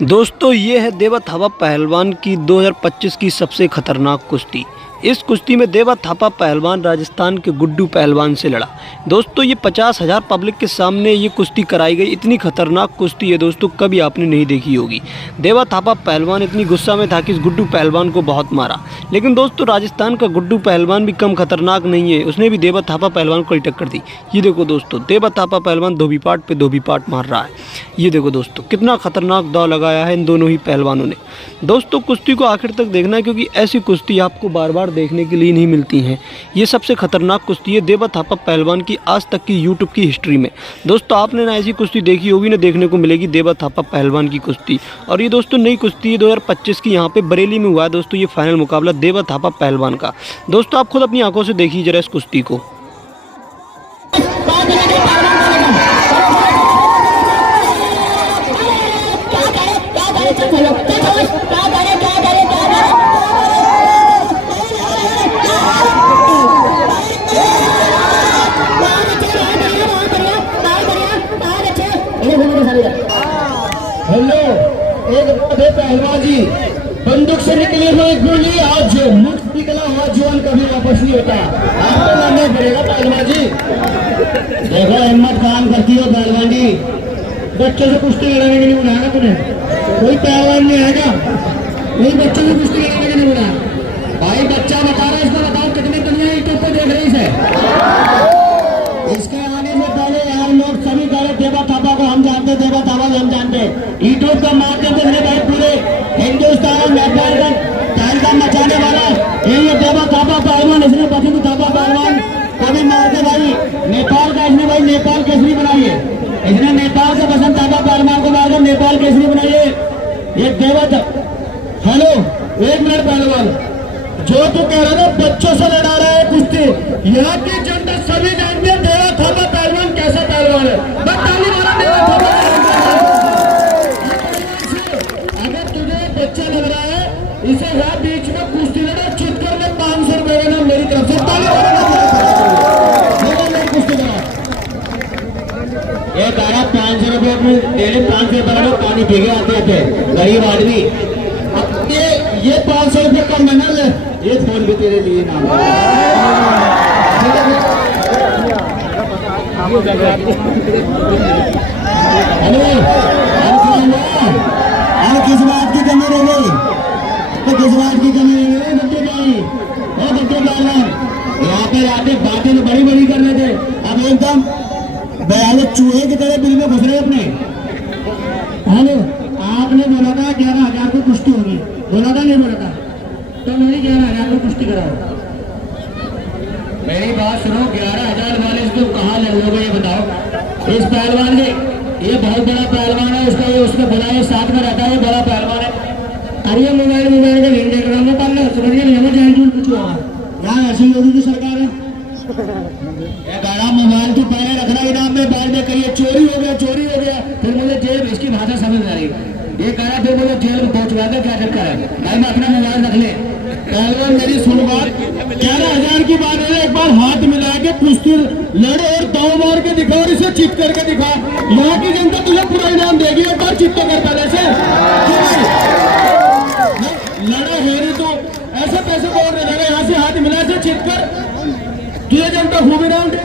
दोस्तों ये है देवा थापा पहलवान की 2025 की सबसे खतरनाक कुश्ती। इस कुश्ती में देवा थापा पहलवान राजस्थान के गुड्डू पहलवान से लड़ा। दोस्तों ये 50,000 पब्लिक के सामने ये कुश्ती कराई गई। इतनी खतरनाक कुश्ती है दोस्तों, कभी आपने नहीं देखी होगी। देवा थापा पहलवान इतनी गुस्सा में था कि इस गुड्डू पहलवान को बहुत मारा। लेकिन दोस्तों राजस्थान का गुड्डू पहलवान भी कम खतरनाक नहीं है, उसने भी देवा थापा पहलवान को टक्कर दी। ये देखो दोस्तों, देवा थापा पहलवान धोबीपाट पे धोबीपाट मार रहा है। ये देखो दोस्तों, कितना खतरनाक दाव लगाया है इन दोनों ही पहलवानों ने। दोस्तों कुश्ती को आखिर तक देखना है, क्योंकि ऐसी कुश्ती आपको बार बार देखने के लिए नहीं मिलती हैं। ये सबसे खतरनाक कुश्ती है देवा थापा पहलवान की आज तक की यूट्यूब की हिस्ट्री में। दोस्तों आपने ना ऐसी कुश्ती देखी होगी, ना देखने को मिलेगी देवा थापा पहलवान की कुश्ती। और ये दोस्तों नई कुश्ती है 2025 की, यहाँ पे बरेली में हुआ है दोस्तों ये फाइनल मुकाबला देवा थापा पहलवान का। दोस्तों आप खुद अपनी आंखों से देखिए जरा इस कुश्ती को। हेलो, एक बात है पहलवान जी, बंदूक से निकली हुई गोली आज मुक्त निकला हुआ जीवन कभी वापस नहीं होता। आपको मानना पड़ेगा पहलवान जी। देखो हिम्मत काम करती हो पहलवान जी। बच्चों से कुश्ती लड़ाने के लिए बुलाया तूने? कोई पहलवान नहीं आएगा, कोई बच्चों से कुश्ती लड़ाने के लिए बुलाया। भाई बच्चा बता रहा है, इसको बताओ कितनी दुनिया यूट्यूब पे देख रही है। इसके आने से पहले यार लोग सभी कहे देवा थापा को हम जानते, देवा थापा को हम जानते। यूट्यूब के माध्यम से मेरे भाई पूरे हिंदुस्तान नेपाल का तहलका मचाने वाला ये देवा थापा पहलवान, इसने बसंत थापा पहलवान कभी मार के भाई नेपाल का, इसने भाई नेपाल केसरी बनाई है। इसने नेपाल से बसंत थापा पहलवान को मारकर नेपाल केसरी बनाई है। ये देवा हेलो एक मिनट पहलवान, जो तू कह रहा है बच्चों से लड़ा रहा है कुश्ती, यहाँ की जनता सभी जानती है देवा थापा पहलवान कैसा पहलवान है। बताने वाला देवा थापा अगर तुझे बच्चा लग रहा है, इसे यहाँ बीच में कुश्ती लड़ा, चितकर में 500 रुपए का मेरी तरफ से कुश्ती लड़ा। ये कह रहा 500 रुपये अपने डेली 500 रुपये पानी पी के आते थे गरीब आदमी। ये 500 रुपये कम मना ले, ये फोन भी तेरे लिए नाम किस बात की कमी रह गई, तो किस बात की कमी रह गई बच्चे भाई और बच्चे पहलवान यहाँ पे आते बातें तो बड़ी बड़ी कर रहे थे, अब एकदम बयाले चूहे की तरह बिल में घुस रहे अपने। हेलो, आपने बोला था 11,000 को कुश्ती होगी, बोला था नहीं बोला था? तो मेरी 11,000 को कुश्ती कराओ। मेरी बात सुनो, 11,000 वाले इसको कहाँ ले लोगे ये बताओ। इस पहलवान के ये बहुत बड़ा पहलवान है, उसका ये उसको बुलाए साथ में रहता है, ये बड़ा पहलवान है। अरे ये मोबाइल का लिंक देख रहा हूँ पालना समझिए नहीं, जान कुछ हुआ यहाँ ऐसी योगी की सरकार है। गाड़ा मोबाइल तो पहले रखना इनाम में, बाद में कहिए चोरी हो गया, चोरी हो गया, फिर मुझे जेल इसकी भाषा समझ आ रही। ये कह रहा फिर मुझे जेल में पहुंचवा दे, क्या चक्कर है भाई, मैं अपना मोबाइल रख ले। पहलवान मेरी सुन बात, 11,000 की बात है, एक बार हाथ मिला के कुश्ती लड़े और दाव मार के दिखा और इसे चित करके दिखा, यहाँ की जनता तुझे पूरा इनाम देगी। एक बार चित तो करता जैसे लड़ा है नहीं तो ऐसे पैसे बोल रहे लगे, यहाँ से हाथ मिला से चित कर, तुझे जनता खूब इनाम दे।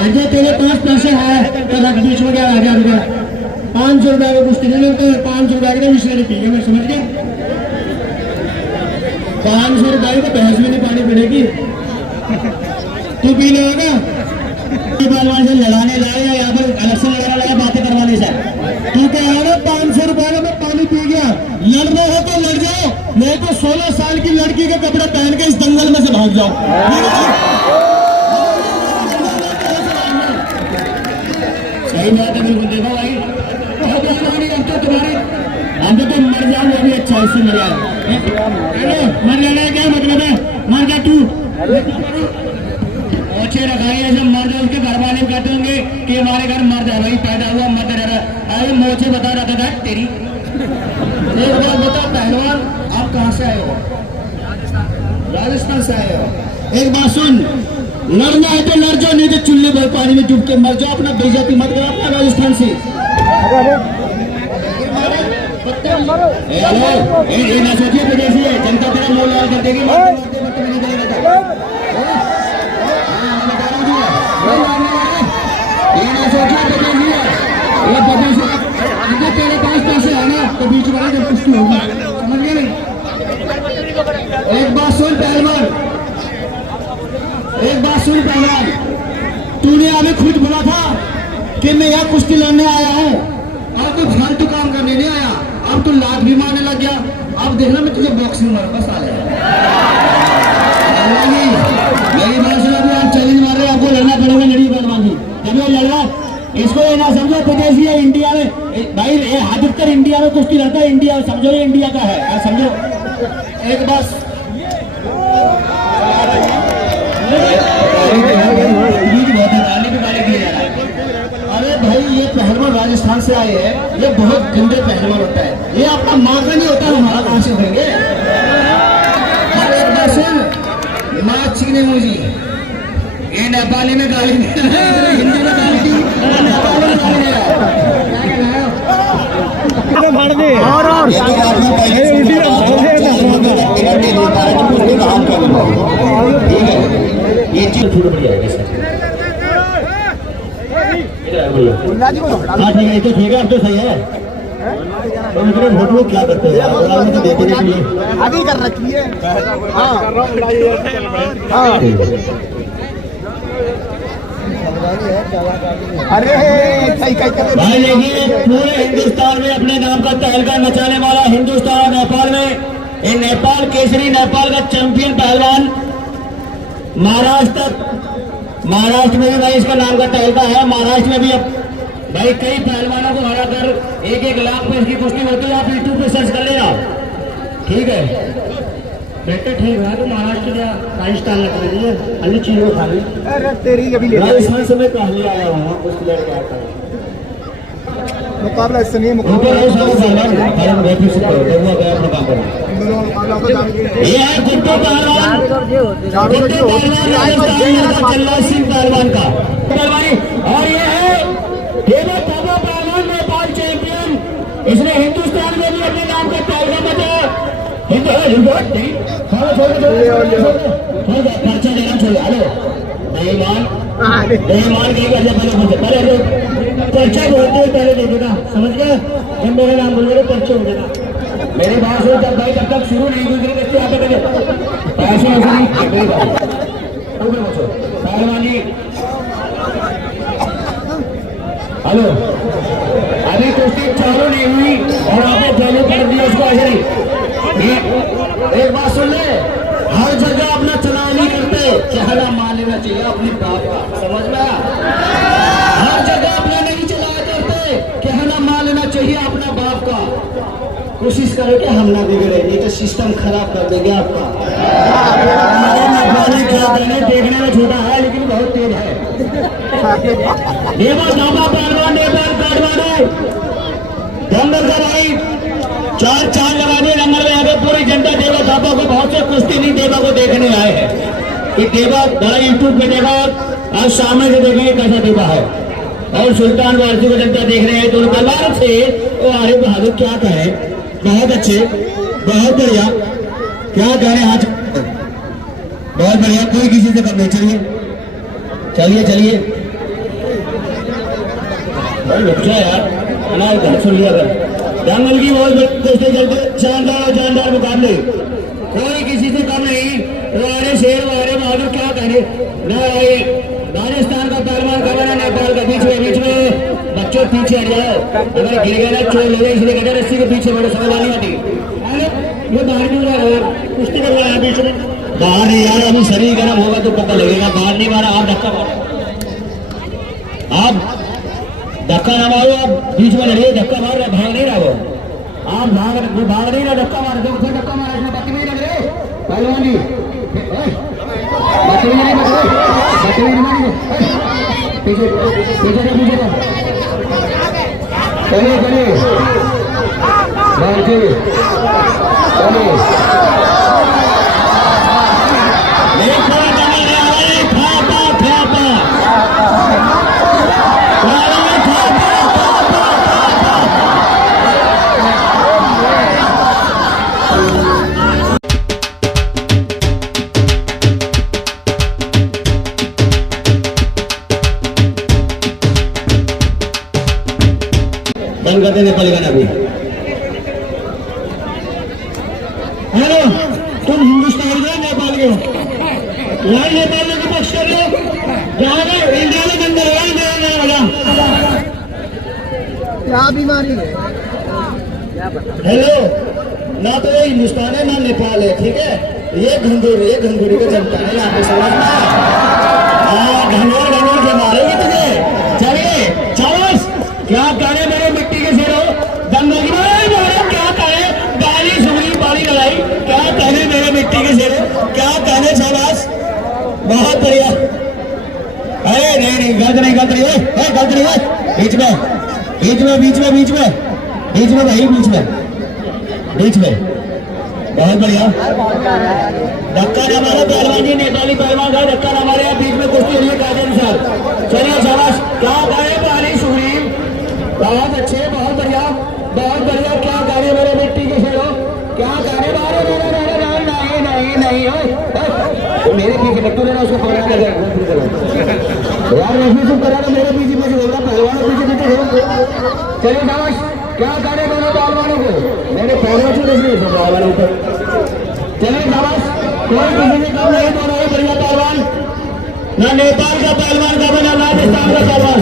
आज तेरे पास पैसे है तो रख बीच में 11,000 रुपया, 500 रुपया का कुश्ती नहीं लगता है, 500 रुपया के मिश्री पी मैं समझ गया। 500 रुपये तो भैंस में नहीं पानी पड़ेगी, तू पी लेगा। पहलवान से लड़ाने लाए या यहाँ पर इलेक्शन लड़ाने लाए, बातें करवाने से तू कह रहा है 500 रुपये का मैं पानी पी गया। लड़ना हो तो लड़ जाओ, नहीं तो 16 साल की लड़की के कपड़े पहन के इस दंगल में से भाग जाओ। सही बात है, बिल्कुल देखो भाई, अब तो तुम्हारी हम तो मर जाओ, वो भी अच्छा इससे मर जाओ। मर जाना क्या मतलब है, मर जा तू मोचे रखाई है, जब मर जाए उसके घर वाले कहते होंगे कि हमारे घर मर जाए भाई, पैदा हुआ मर रहा। अरे मोचे बता रहा था तेरी। एक बात बता पहलवान, आप कहाँ से आए हो? राजस्थान से आए हो। एक बात सुन, लड़ना है तो लड़ जाओ, नहीं तो चुल्ले भर पानी में डूब के मर जाओ, अपना बेइज्जती मत करो अपना राजस्थान से। ये ना सोचिए विदेशी है, जनता तेरा मोल लाल कर देगी, मारते मारते नहीं जाएगा। ये ना सोचिए विदेशी है, ये विदेशी अगर तेरे पास पैसे है ना तो बीच वाले जब कुश्ती होगी, समझ गए नहीं? एक बात सुन पहलवान, एक बात सुन पहलवान, तूने अभी खुद बोला था कि मैं यहाँ कुश्ती लड़ने आया हूँ और तू फालतू काम करने नहीं आया। अब तू लात भी मारने लग गया। अब देखना मैं तुझे बॉक्सिंग मारूंगा बस आ जाएगा। मेरी बात सुनो, अभी आप चैलेंज मार रहे हैं, आपको लड़ना पड़ेगा, लड़िए पहलवान जी। जब ये लड़ रहा इसको ये ना समझो विदेशी है, इंडिया में भाई ये अधिकतर इंडिया में कुश्ती लड़ता है, इंडिया में समझो ये इंडिया का है, समझो। एक बस अरे भाई ये पहलवान राजस्थान से आए हैं, ये बहुत गंदे पहलवान होता है, ये अपना माँ का नहीं होता, हमारा कहाँ से होंगे। एक बार सुन माँ चीने मुझी, ये नेपाली में गाली हिंदी में गाली थी, नेपाली में गाली ये चीज छूट बढ़िया है सर। हाँ ठीक है, ये तो ठीक है, अब तो सही है। तो मुझे वोट वो क्या करते हैं तो देते के लिए आगे कर रखी है। अरे भाई देखिए, पूरे हिंदुस्तान में अपने नाम का तहलका मचाने वाला हिंदुस्तान और नेपाल में ये नेपाल केसरी, नेपाल का चैंपियन पहलवान महाराष्ट्र में भी भाई इसका नाम का तहलका है। महाराष्ट्र में भी अब भाई कई पहलवानों को हरा कर 1-1 लाख में इसकी कुश्ती होती है, आप यूट्यूब पे सर्च कर लेना। ठीक है बेटे, ठीक है, तो महाराष्ट्र का राजस्थान लग रही है, अन्य चीजों को खा ली। अरे तेरी अभी राजस्थान से मैं पहले आया हूँ कुश्ती लड़के आता है, मुकाबला इससे नहीं, मुकाबला ये है गुड्डू पहलवान, चल्ला सिंह पहलवान का पहलवानी, और ये है देवा थापा पहलवान, नेपाल चैंपियन। इसने हिंदुस्तान में भी अपने नाम का तहलका मचाया। खर्चा देना चाहिए। हेलो बेईमान पहले पर्चा बोलते हुए पहले दे देना, समझ गए? जब मेरा नाम बोलोगे पर्चा हो जाएगा। मेरी बात सुनो, जब भाई तब तक शुरू नहीं हुई पैसे ऐसे नहीं पहलवानी। हेलो अभी कुश्ती चालू नहीं हुई और आपने चालू कर दिया उसको ऐसे नहीं। एक बात सुन ले, हर जगह अपना चुनाव नहीं करते, चेहरा मान लेना चाहिए अपने बाप का, समझ में? हर जगह अपना नहीं चलाया करते, कहना मान लेना चाहिए अपना बाप का। कोशिश करो कि हम ना बिगड़े, नहीं तो सिस्टम खराब कर देंगे आपका। देखने में छोटा है लेकिन बहुत तेज है। देवा थापा पहलवान नेपाल काठमांडू जंगल का भाई 4 चांद लगा दिए जंगल में। आगे पूरी जनता देवा थापा को, बहुत से कुश्ती नहीं देवा को देखने आए हैं कि देवा बड़ा यूट्यूब पे देखा, आज सामने से देखेंगे कैसा देवा है। और सुल्तान वारसी को जनता देख रहे हैं, तो तलवार से वो आरिफ बहादुर क्या कहे, बहुत अच्छे, बहुत बढ़िया, क्या कह रहे हैं आज, बहुत बढ़िया, कोई किसी से कम नहीं। चलिए चलिए रुक जा यार, हमारे घर सुन लिया कर। जंगल की बहुत दोस्तें चलते, शानदार मुकाबले, कोई किसी से कम नहीं। वारे शेर वारे बहादुर क्या कहने ना, राजस्थान का पहलवान खबर है, नेपाल का बीच में बच्चों पीछे हट जाओ, अगर गिर गए ना चोट लगे, इसलिए कहते रस्सी के पीछे बड़े समझ नहीं आती। ये बाहर नहीं रहा है, कुश्ती कर रहा है बीच में, बाहर नहीं यार, अभी शरीर गर्म होगा तो पता लगेगा। बाहर नहीं मारा, आप धक्का मारो, आप धक्का ना मारो, आप बीच में लड़िए, धक्का मार रहे, भाग नहीं रहा वो, आप भाग नहीं रहा, धक्का मार दो, फिर धक्का मारा, इसमें बकरी नहीं लग रहे पहलवान जी, बकरी नहीं पीछे चलिए चालू करते नेपाली गाना भी। हेलो, तुम हिंदुस्तान के नेपाल के हो, यहाँ नेपाल के पक्ष कर रहे हो, यहाँ पे इंडिया में अंदर हो, इंडिया में क्या बीमारी है? हेलो, ना तो ये हिंदुस्तान है ना नेपाल है, ठीक है? ये घंघोरी का जनता है यहाँ पे, समझ में? हाँ, ढंगोर के मारेगी तुझे। चलिए चावस, क्या करे मेरे मिट्टी के शेरों, दंगल की मारे, क्या करे बाली सुगरी बाली लड़ाई, क्या कहने मेरे मिट्टी के शेरों, क्या कहने चावस, बहुत बढ़िया। अरे नहीं गलत नहीं गलत नहीं है, बीच में भाई, बीच में बहुत बढ़िया। धक्का न मारो पहलवान जी, नेपाली पहलवान का धक्का न मारे, बीच में कुश्ती हुई कायदे अनुसार। चलिए शाबाश, क्या गाने बाली सुग्रीव, बहुत अच्छे, बहुत बढ़िया, क्या गाने मेरे मिट्टी के शेरों, क्या गाने मारे नहीं हो मेरे पीछे टट्टू ने उसको पकड़ कर यार, ऐसे चुप करा मेरे पीछे बोल रहा पहलवानों पीछे। चलिए शाबाश, क्या गाने दोनों पहलवानों को, मेरे पहलवान से पहलवानों को। चलिए शाबाश, कोई किसी से कम नहीं, दोनों ही बढ़िया पहलवान, ना नेपाल का पहलवान का बना राजस्थान का पहलवान।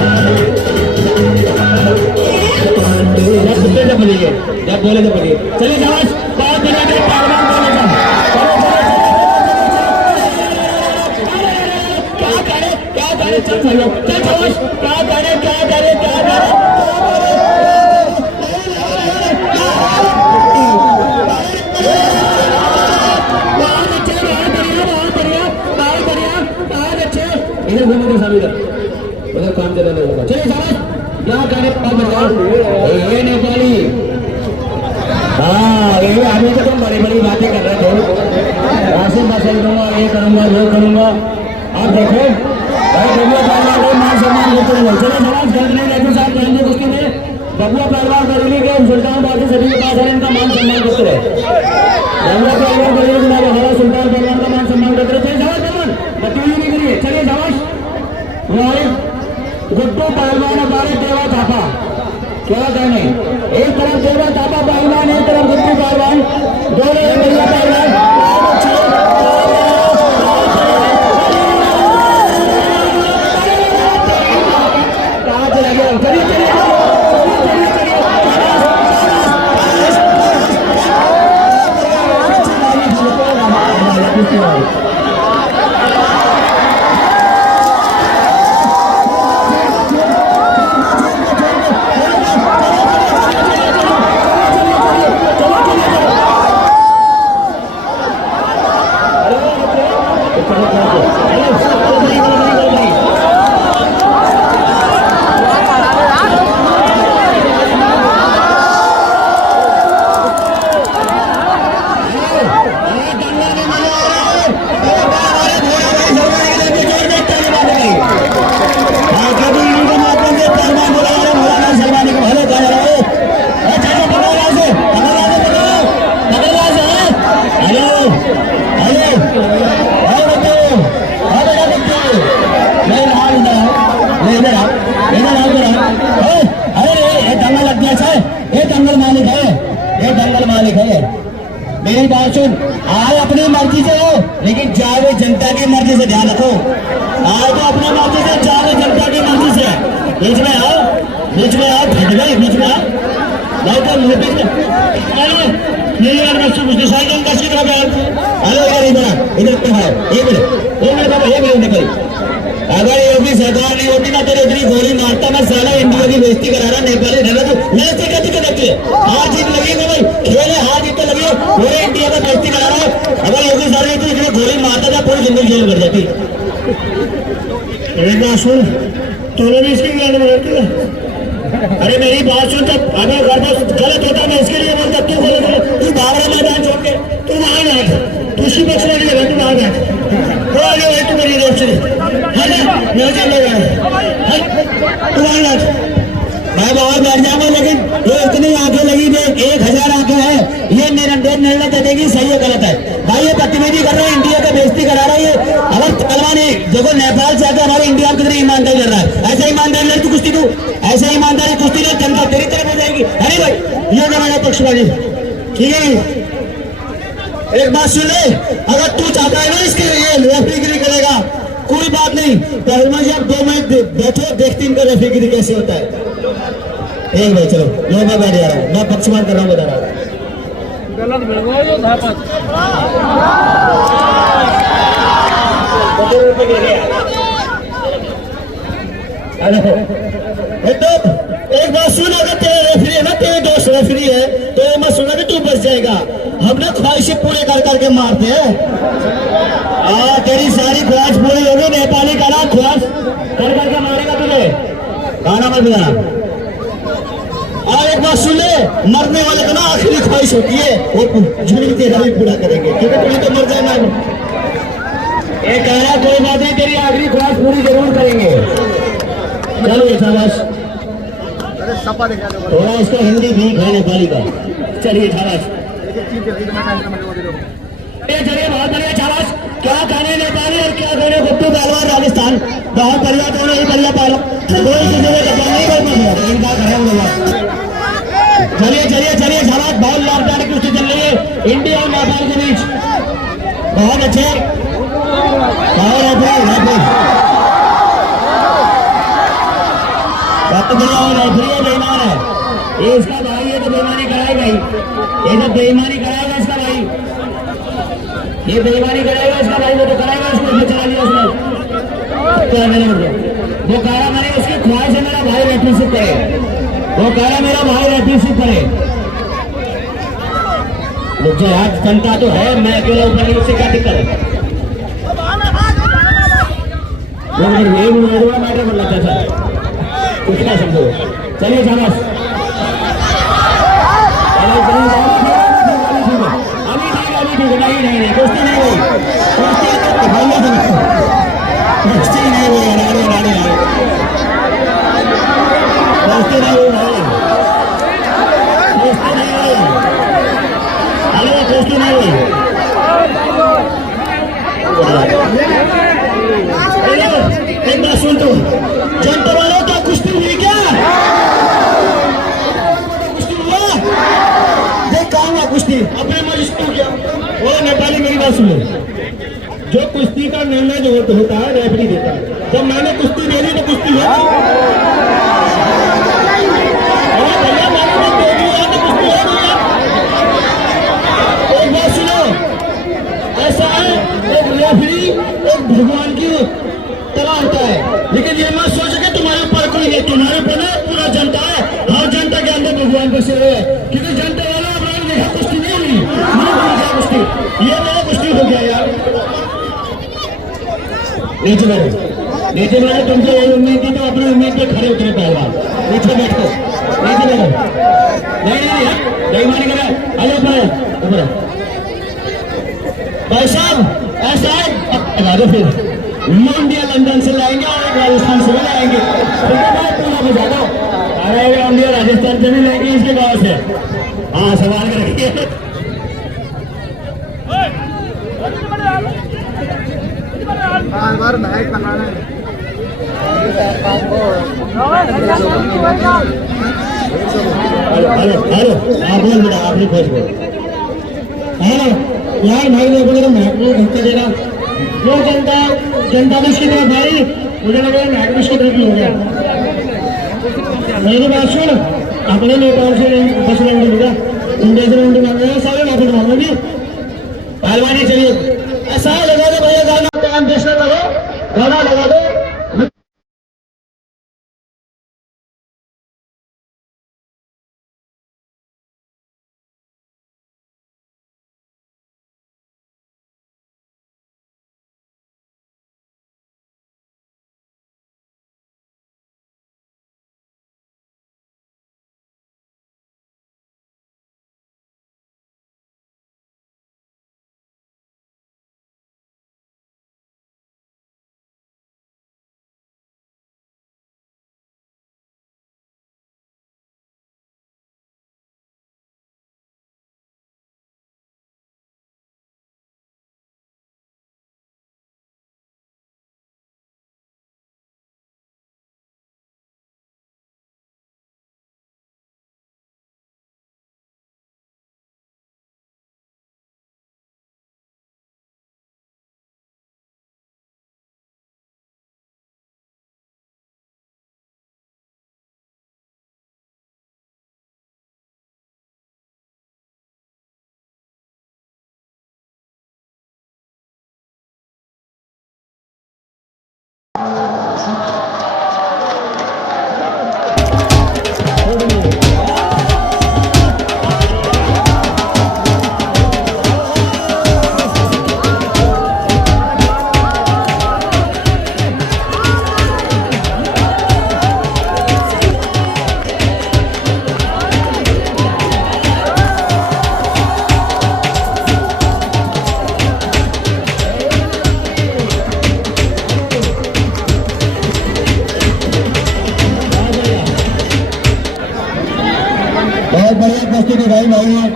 जब बोले तो बोलिए। चलिए शाबाश, बहुत बढ़िया पहलवान बोले का। क्या करे चल शाबाश, क्या करे इधर घूमो तो सामने उधर काम चला होगा। चलिए शाबाश, क्या करे ये नेपाली। हाँ, ये अभी तो तुम बड़ी बड़ी बातें कर रहे थे, राशन पसंद दूंगा, ये करूंगा वो करूंगा, आप देखो बबुआ पहलवान को मान सम्मान देते हैं। चलिए शाबाश, गलत नहीं रहते साहब, जाएंगे कुश्ती में बबुआ पहलवान बरेली के सुल्तान बाजी सभी के पास है, इनका मान सम्मान करते रहे। बबुआ पहलवान बरेली के हमारा सुल्तान पहलवान का मान सम्मान करते रहे। चलिए शाबाश पहलवान, बत्ती नहीं करिए। चलिए शाबाश, गुड्डू पहलवान हमारे देवा थापा, क्या कहने, एक तरफ देवा थापा पहलवान, एक तरफ गुड्डू पहलवान, दोनों बढ़िया पहलवान। कहाँ चला गया? चलिए मेरी बात सुन, आए अपनी मर्जी से हो, लेकिन जाओ जनता की मर्जी से, ध्यान रखो। आए तो अपनी मर्जी से, जाओ जनता की मर्जी से। बीच में आओ, बीच में आओ, फट गए बीच में आओ, नहीं तो बीच में मेरी बात में सुन, साइकिल का सीधा बैठ। हेलो यार, इधर आओ, एक मिनट निकल। अगर योगी सरकार नहीं होती ना, तेरे इतनी गोली मारता मैं साला, इंडिया की बेइज्जती करा रहा नेपाली ढला तो नहीं कहती है। हार जीत लगी ना भाई, खेल है, हार जीत तो लगी, पूरे इंडिया का बेइज्जती करा रहा है। अगर योगी सरकार तो इतनी गोली मारता था, पूरी जिंदगी जेल भर जाती। एक बात सुन, तूने भी इसकी गाड़ी बनाती है। अरे मेरी बात सुन, जब अगर गलत होता मैं इसके लिए बोलता, तू गलत, तू भाग रहा मैदान छोड़ के, तू वहां बैठ, तू उसी पक्ष में नहीं, तू वहां बैठ, तू मेरी दोस्त है ना, मैं तू वहां बैठ, मैं बहुत बैठ जाऊंगा। लेकिन ये इतनी आंखें लगी, 1000 आंखें हैं, ये निर्णय दे देगी सही है गलत है। भाई ये बदतमीजी कर रहा है, इंडिया का बेइज्जती करा रहा है। ये अगर पहलवान देखो नेपाल से आकर हमारे इंडिया में कितनी ईमानदारी कर रहा है, ऐसे ईमानदारी लड़की कुश्ती तू, ऐसे ईमानदारी कुश्ती नहीं, जनता तेरी तरफ हो जाएगी। पक्षपाती, ठीक है नहीं? एक बात सुन ले, अगर तू चाहता है ना इसके लिए रेफरीगिरी करेगा, कोई बात नहीं, पहलवान जी आप 2 मिनट बैठो, देखते इनका रेफरीगिरी कैसे होता है। एक भाई चलो, मैं बैठ जा रहा हूँ, मैं पक्षपात कर रहा हूँ, बता रहा हूँ। एक बात सुन, अगर तेरे रेफरी है ना, तेरे दोस्त रेफरी है, तो ये मत सुना कि तू बच जाएगा। हम ना ख्वाहिशें पूरे कर करके मारते हैं। तेरी सारी ख्वाहिश पूरी होगी, नेपाली का ना ख्वाहिश कर करके मारेगा तुझे, गाना मत बजाना। और एक बात सुन ले, मरने वाले का ना आखिरी ख्वाहिश होती है, वो जुर्म तेरा भी पूरा करेंगे, क्योंकि तुम्हें तो मर जाना है। एक कह रहा कोई बात नहीं, तेरी आखिरी ख्वाहिश पूरी जरूर करेंगे। चलो शाबाश, थोड़ा इसको हिंदी भी है नेपाली का। चलिए शाबाश, चलिए बहुत बढ़िया शाबाश। क्या कहने नेपाली और क्या कहने गुड्डू पहलवान राजस्थान, बहुत बढ़िया, दोनों ही बढ़िया पहलवान, कोई किसी ने कपड़ा नहीं कर पाया इनका खड़ा। चलिए चलिए चलिए शाबाश, बहुत लाभदायक कुश्ती चल रही है इंडिया और नेपाल के बीच, बहुत अच्छे। बेईमान है ये, इसका भाई ये तो बेईमानी कराएगा ही, ये तो बेईमानी कराएगा इसका भाई, ये बेईमानी कराएगा इसका भाई, वो तो कराएगा इसको, चला दिया उसने। वो कह रहा मैंने उसकी ख्वाहिश है मेरा भाई रेफरीशिप करे, वो कह रहा मेरा भाई रेफरीशिप करे। मुझे आज जनता तो है, मैं अकेला ऊपर नहीं, उससे क्या दिक्कत है? मैटर बन लगता था कुछ ना समझो। चलिए शाबाश, अभी ठीक है, नहीं कुश्ती नहीं हुई, कुश्ती नहीं हुई, कुश्ती नहीं हुई भाई, कुश्ती नहीं हुई, अरे कुश्ती नहीं हुई। एक बात सुन, तुम जनता वालों क्या कुश्ती हुई क्या? कुश्ती हुआ, देख कहाँ हुआ कुश्ती, अपने मजिस्ट्रेट क्या वो नेपाली। मेरी बात सुनो, जो कुश्ती का निर्णय जो होता है रेफरी देता है, जब मैंने कुश्ती दे दी तो कुश्ती है, एक बात सुनो, ऐसा है एक रेफरी एक भगवान की तरह होता है, लेकिन ये मत सोचो कि तुम्हारे ऊपर कोई है, तुम्हारे ऊपर ना पूरा जनता है, हर जनता के अंदर भगवान का सिर है, क्योंकि जनता वाला अपना देखा कुश्ती नहीं हुई, कुश्ती ये मेरा कुश्ती हो गया यार। नीचे बैठो, नीचे बैठो, तुमसे यही उम्मीद थी तो अपनी उम्मीद पे खड़े उतरे पहलवान, नीचे बैठो, नीचे बैठो, नहीं मानी करा, अरे ऊपर भाई साहब, ऐसा है फिर इंडिया लंदन से लाएंगे और एक राजस्थान से भी लाएंगे, पूरा बजा दो, अरे इंडिया राजस्थान से भी लाएंगे इसके गाँव से। हाँ सवाल कर रखिए, हेलो आप बोल बेटा, आपने खोज बोल, हेलो यार भाई लोगों ने महत्वपूर्ण धक्का दे रहा, जो जनता में इसकी तरफ भाई, मुझे लगा मैट में इसकी तरफ हो गया। मेरी बात सुन, अपने नेपाल से 10 राउंड मिला, इंडिया से राउंड मांग रहे हैं, सारे वापस मांगोगी पहलवानी। चलिए ऐसा लगा दो भैया, गाना बेचना करो, गाना लगा दो। उपस्थित है भाई हैं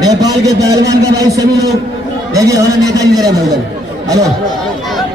नेपाल के पहलवान का भाई सभी लोग देखिए हमारा नेताजी दे रहे हैं हेलो